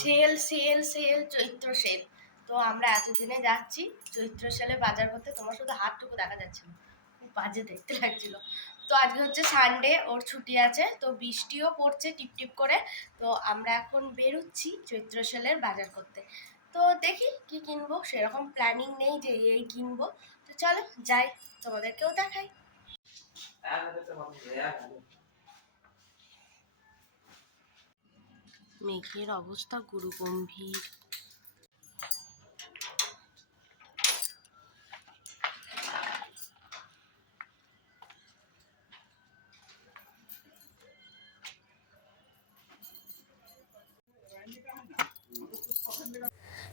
Sale sale sale Chaitra sale. তো আমরা এতদিনে যাচ্ছি চৈত্র সেলে বাজার করতে। তোমার শুধু হাতটুকু দেখা যাচ্ছিল খুব বাজে দেখতে লাগছিল। তো আজকে হচ্ছে সানডে ওর ছুটি আছে তো বৃষ্টিও পড়ছে টিপ টিপ করে। তো আমরা এখন বেরোচ্ছি চৈত্র সেলের বাজার করতে। তো দেখি কি কিনবো সেরকম প্ল্যানিং নেই যে এই কিনবো। তো চলো যাই তোমাদেরকেও দেখাই। মেঘের অবস্থা গুরু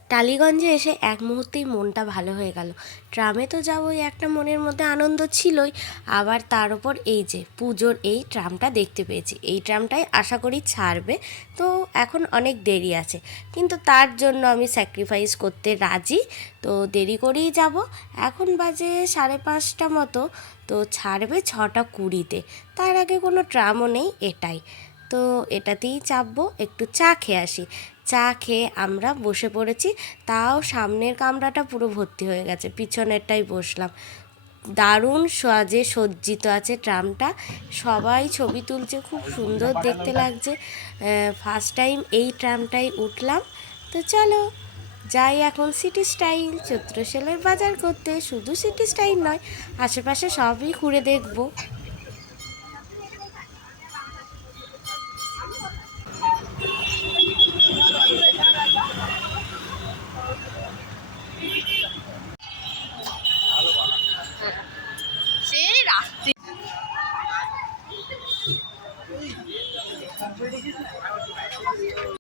টালিগঞ্জে এসে এক মুহূর্তেই মনটা ভালো হয়ে গেল। ট্রামে তো যাবোই, একটা মনের মধ্যে আনন্দ ছিলই। আবার তার উপর এই যে পুজোর এই ট্রামটা দেখতে পেয়েছি। এই ট্রামটাই আশা করি ছাড়বে। তো এখন অনেক দেরি আছে। কিন্তু তার জন্য আমি স্যাক্রিফাইস করতে রাজি। তো দেরি করেই যাব। এখন বাজে সাড়ে পাঁচটা মতো। তো ছাড়বে ছটা কুড়িতে। তার আগে কোনো ট্রামও নেই, এটাই। তো এটাতেই চাপবো, একটু চা খেয়ে আসি। চা খেয়ে আমরা বসে পড়েছি, তাও সামনের কামরাটা পুরো ভর্তি হয়ে গেছে, পিছনেরটাই বসলাম। দারুণ সাজে সজ্জিত আছে ট্রামটা, সবাই ছবি তুলছে, খুব সুন্দর দেখতে লাগছে। ফার্স্ট টাইম এই ট্রামটাই উঠলাম, তো চলো যাই এখন সিটি স্টাইল চৈত্রশালের বাজার করতে, শুধু সিটি স্টাইল নয়, আশেপাশে সবই ঘুরে দেখব সেই রাত্রি কি ভিড় গো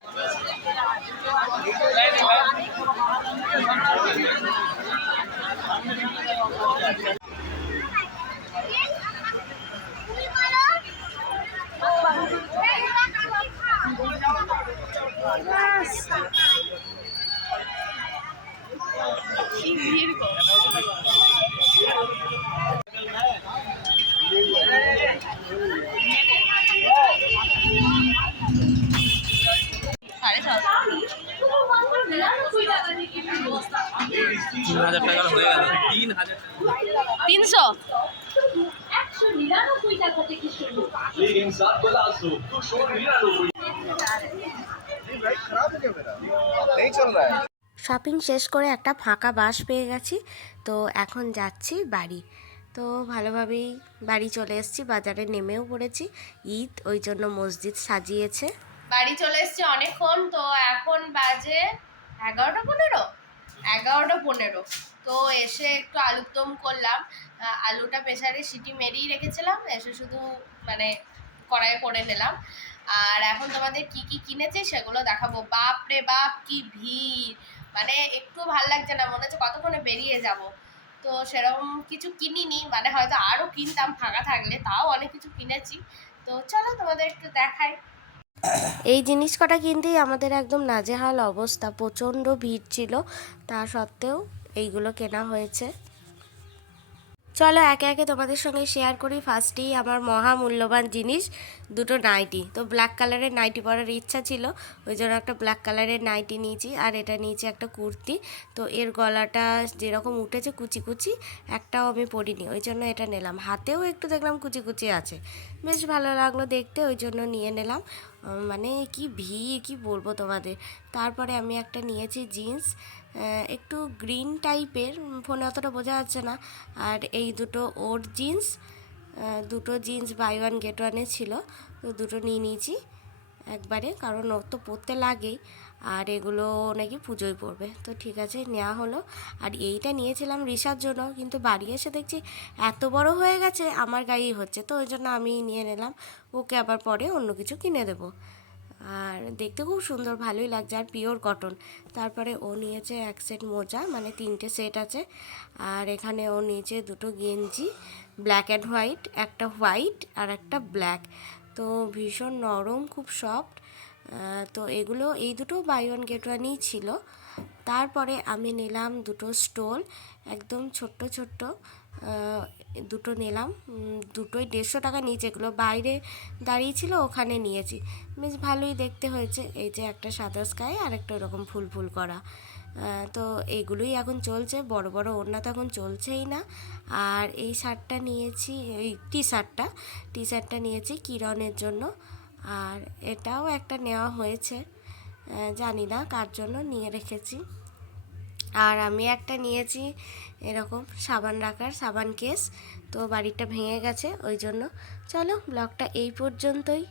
সাড়ে ছশো তিন হাজার টাকার হয়ে গেল তিন হাজার তিনশো। নিরানব্বই টাকা থেকে শুরু শপিং শেষ করে একটা ফাঁকা বাস পেয়ে গেছি তো এখন যাচ্ছি বাড়ি। তো ভালোভাবেই বাড়ি চলে এসেছি বাজারে নেমেও পড়েছি। ঈদ ওই জন্য মসজিদ সাজিয়েছে। বাড়ি চলে এসছি অনেকক্ষণ তো এখন বাজে এগারোটা পনেরো। এগারোটা পনেরো। তো এসে একটু আলুর দম করলাম আলুটা প্রেশারে সিটি মেরেই রেখেছিলাম এসে শুধু মানে কড়াইয়ে করে নিলাম। আর এখন তোমাদের কি কি কিনেছি সেগুলো দেখাবো। বাপ রে বাপ, কি ভিড়! মানে একটু ভালো লাগছে না, মনে হচ্ছে কতক্ষণে বেরিয়ে যাব। তো সেরকম কিছু কিনিনি মানে হয়তো আরও কিনতাম ফাঁকা থাকলে, তাও অনেক কিছু কিনেছি। তো চলো তোমাদের একটু দেখাই। এই জিনিস কটা কিনতেই আমাদের একদম নাজেহাল অবস্থা, প্রচণ্ড ভিড় ছিল। তা সত্ত্বেও এইগুলো কেনা হয়েছে। চলো একে একে তোমাদের সঙ্গে শেয়ার করি ফার্স্টেই আমার মহা মূল্যবান জিনিস, দুটো নাইটি তো ব্ল্যাক কালারের নাইটি পরার ইচ্ছা ছিল, ওই জন্য একটা ব্ল্যাক কালারের নাইটি নিয়েছি, আর এটা নিয়েছি একটা কুর্তি। তো এর গলাটা যেরকম উঠেছে কুচি কুচি, একটাও আমি পরিনি, ওই জন্য এটা নিলাম। হাতেও একটু দেখলাম কুচি কুচি আছে। বেশ ভালো লাগল দেখতে, ওই জন্য নিয়ে নিলাম। মানে কি ভি কি বলব তোমাদের? তারপরে আমি একটা নিয়েছি জিন্স একটু গ্রিন টাইপের, ফোনে অতটা বোঝা যাচ্ছে না। আর এই দুটো ওর জিন্স দুটো জিন্স বাই ওয়ান গেট ওয়ানে ছিল, তো দুটো নিয়ে নিয়েছি একবারে, কারণ ওর তো পরতে লাগেই, আর এগুলো নাকি পুজোয় পড়বে তো ঠিক আছে, নেওয়া হলো। আর এইটা নিয়েছিলাম রিসার জন্য, কিন্তু বাড়ি এসে দেখছি এত বড় হয়ে গেছে, আমার গায়েই হচ্ছে, তো ওই জন্য আমি নিয়ে নিলাম, ওকে আবার পরে অন্য কিছু কিনে দেবো। আর দেখতে খুব সুন্দর, ভালোই লাগছে। আর পিওর কটন তারপরে ও নিয়েছে এক সেট মোজা মানে তিনটে সেট আছে। আর এখানে ও নিয়েছে দুটো গেঞ্জি ব্ল্যাক অ্যান্ড হোয়াইট একটা হোয়াইট আর একটা ব্ল্যাক তো ভীষণ নরম, খুব সফট তো এগুলো, এই দুটো বাই ওয়ান গেট ওয়ানই ছিল। তারপরে আমি নিলাম দুটো স্টোল একদম ছোট্ট ছোট্ট। দুটো নিলাম। দুটোই দেড়শো টাকা নিয়েছে। এগুলো বাইরে দাঁড়িয়ে ছিল, ওখানে নিয়েছি। বেশ ভালোই দেখতে হয়েছে। এই যে একটা সাদা স্কাই আর একটা ওরকম ফুল ফুল করা। তো এগুলোই এখন চলছে। বড় বড় ওড়না তো এখন চলছেই না। আর এই শার্টটা নিয়েছি, এই টি শার্টটা টি শার্টটা নিয়েছি কিরণের জন্য। আর এটাও একটা নেওয়া হয়েছে। জানি না কার জন্য নিয়ে রেখেছি। আর আমি একটা নিয়েছি এরকম সাবান রাখার, সাবান কেস। তো বাড়িটা ভেঙে গেছে, ওই জন্য। চলো, ব্লগটা এই পর্যন্তই।